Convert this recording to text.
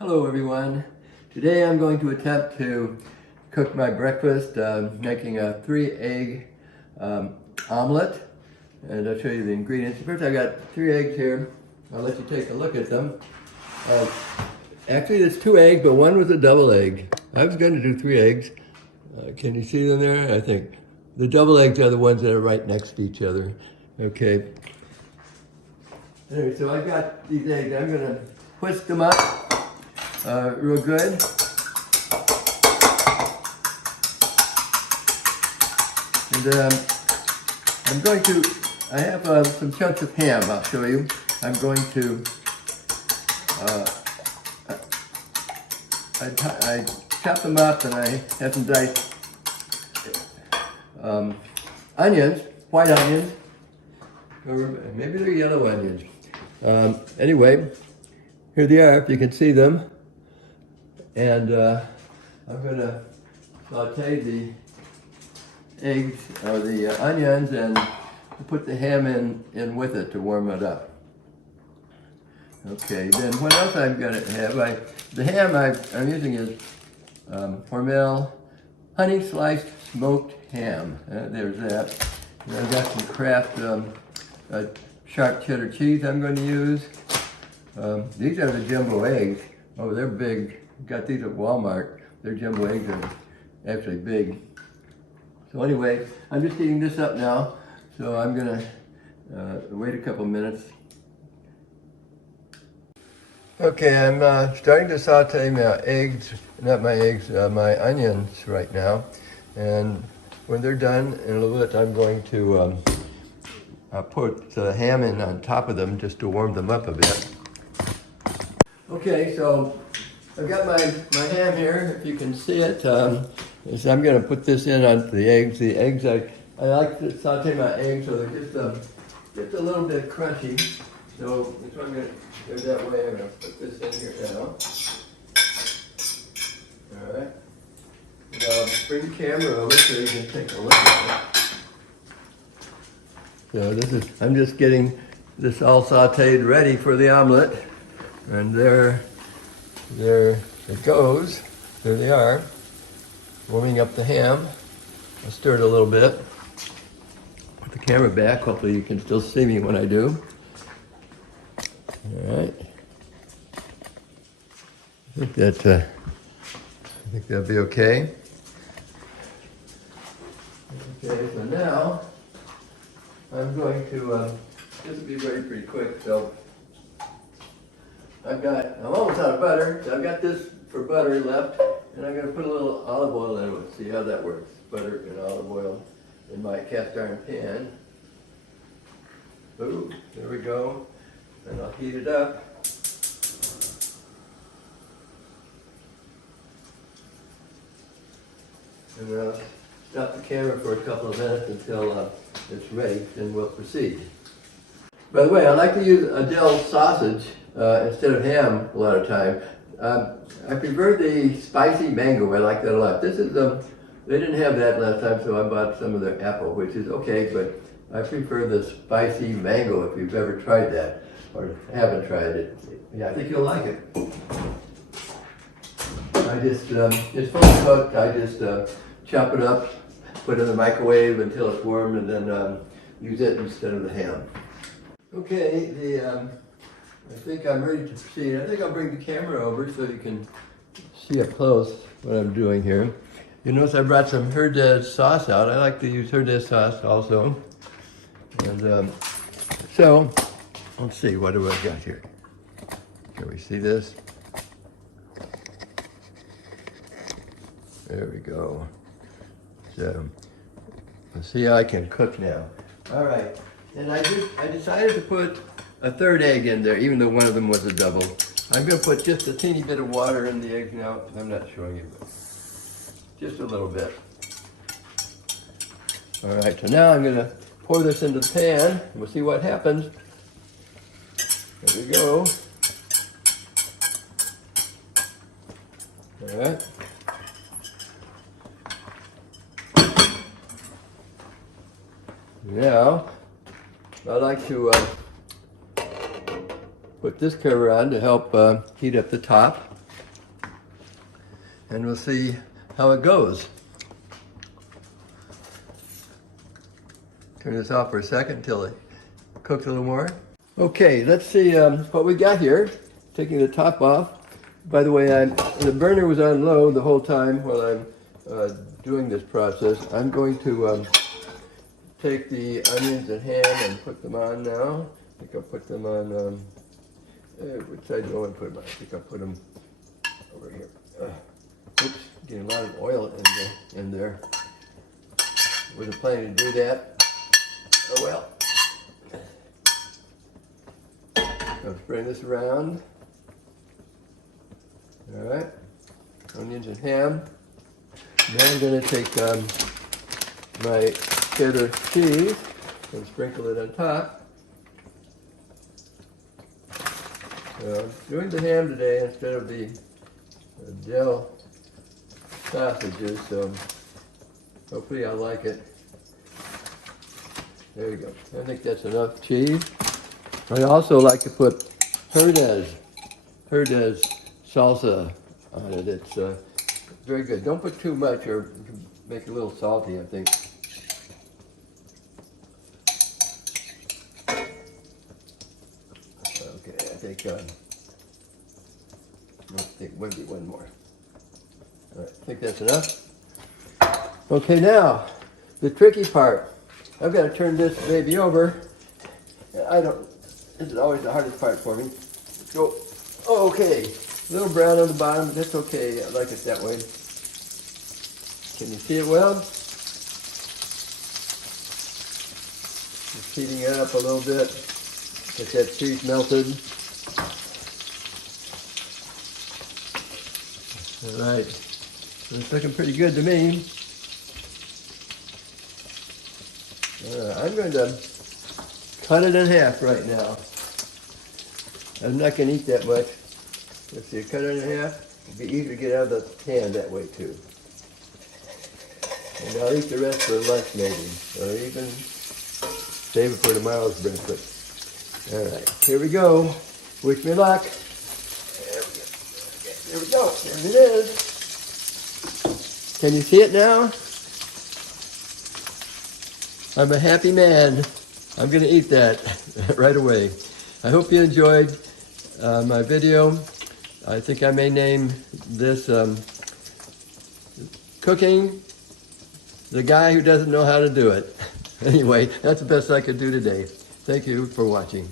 Hello everyone. Today I'm going to attempt to cook my breakfast, making a 3-egg omelet, and I'll show you the ingredients. First, I got 3 eggs here. I'll let you take a look at them. Actually, there's 2 eggs, but one was a double egg. I was going to do 3 eggs. Can you see them there? I think the double eggs are the ones that are right next to each other. Okay. Anyway, so I got these eggs. I'm going to whisk them up real good. And I'm going to, I have some chunks of ham, I'll show you. I'm going to, I chop them up, and I have some diced onions, white onions, or maybe they're yellow onions. Anyway, here they are, if you can see them. And I'm going to saute the eggs, or the onions, and put the ham in with it to warm it up. Okay, then what else I'm going to have? The ham I'm using is Hormel honey sliced smoked ham. There's that. And I've got some Kraft sharp cheddar cheese I'm going to use. These are the jumbo eggs. Oh, they're big. Got these at Walmart. Their jumbo eggs are actually big. So anyway, I'm just heating this up now. So I'm gonna wait a couple minutes. Okay, I'm starting to saute my eggs, not my eggs, my onions right now. And when they're done in a little bit, I'm going to put the ham in on top of them just to warm them up a bit. Okay, so I've got my ham here, if you can see it. So I'm going to put this in onto the eggs. The eggs, I like to saute my eggs so they're just a little bit crunchy. So that's why I'm going to go that way. I'm going to put this in here now. All right. And I'll bring the camera over so you can take a look at it. So I'm just getting this all sauteed ready for the omelet. And there it goes. There they are, warming up the ham. I'll stir it a little bit. Put the camera back. Hopefully you can still see me when I do. All right. I think that'll be okay. Okay, so now I'm going to. This will be very pretty quick. So I'm almost out of butter, so I've got this for butter left, and I'm going to put a little olive oil in it. See how that works. Butter and olive oil in my cast iron pan. Boom, there we go. And I'll heat it up. And I'll stop the camera for a couple of minutes until it's ready, then we'll proceed. By the way, I like to use Adele sausage instead of ham a lot of time. I prefer the spicy mango. I like that a lot. This is they didn't have that last time, so I bought some of their apple, which is okay, but I prefer the spicy mango if you've ever tried that or haven't tried it. Yeah, I think you'll like it. It's fully cooked. I just chop it up, put it in the microwave until it's warm, and then use it instead of the ham. Okay, I think I'm ready to proceed. I think I'll bring the camera over so you can see up close what I'm doing here. You notice I brought some Herdez sauce out. I like to use Herdez sauce also. And so, let's see, what do I got here? Can we see this? There we go. So, let's see how I can cook now. All right, and I decided to put a 3rd egg in there, even though one of them was a double. I'm going to put just a teeny bit of water in the egg now. I'm not showing you, but just a little bit. All right, so now I'm going to pour this into the pan, and we'll see what happens. There we go. All right. Now, I like to put this cover on to help heat up the top. and we'll see how it goes. Turn this off for a second until it cooks a little more. Okay, let's see what we got here. Taking the top off. By the way, the burner was on low the whole time while I'm doing this process. I'm going to take the onions and ham and put them on now. I think I'll put them on, which side do I want to put them on? I think I'll put them over here. Oops, getting a lot of oil in there. Wasn't planning to do that. Oh well. I'll spread this around. All right, onions and ham. Now I'm going to take my cheddar cheese and sprinkle it on top. I'm doing the ham today instead of the Dell sausages, so hopefully I'll like it. There you go. I think that's enough cheese. I also like to put Herdez salsa on it. It's very good. Don't put too much or it can make it a little salty, I think. Okay, I think maybe one more. All right, I think that's enough. Okay, now the tricky part. I've got to turn this baby over. This is always the hardest part for me. Go. Oh, okay. A little brown on the bottom, but that's okay. I like it that way. Can you see it well? Just heating it up a little bit. Get that cheese melted. All right. It's looking pretty good to me. I'm going to cut it in half right now. I'm not going to eat that much. Let's see, cut it in half. It'll be easier to get out of the pan that way too. And I'll eat the rest for lunch maybe, or even save it for tomorrow's breakfast. All right, here we go. Wish me luck. There we go. There it is. Can you see it now? I'm a happy man. I'm going to eat that right away. I hope you enjoyed my video. I think I may name this Cooking the Guy Who Doesn't Know How to Do It. Anyway, that's the best I could do today. Thank you for watching.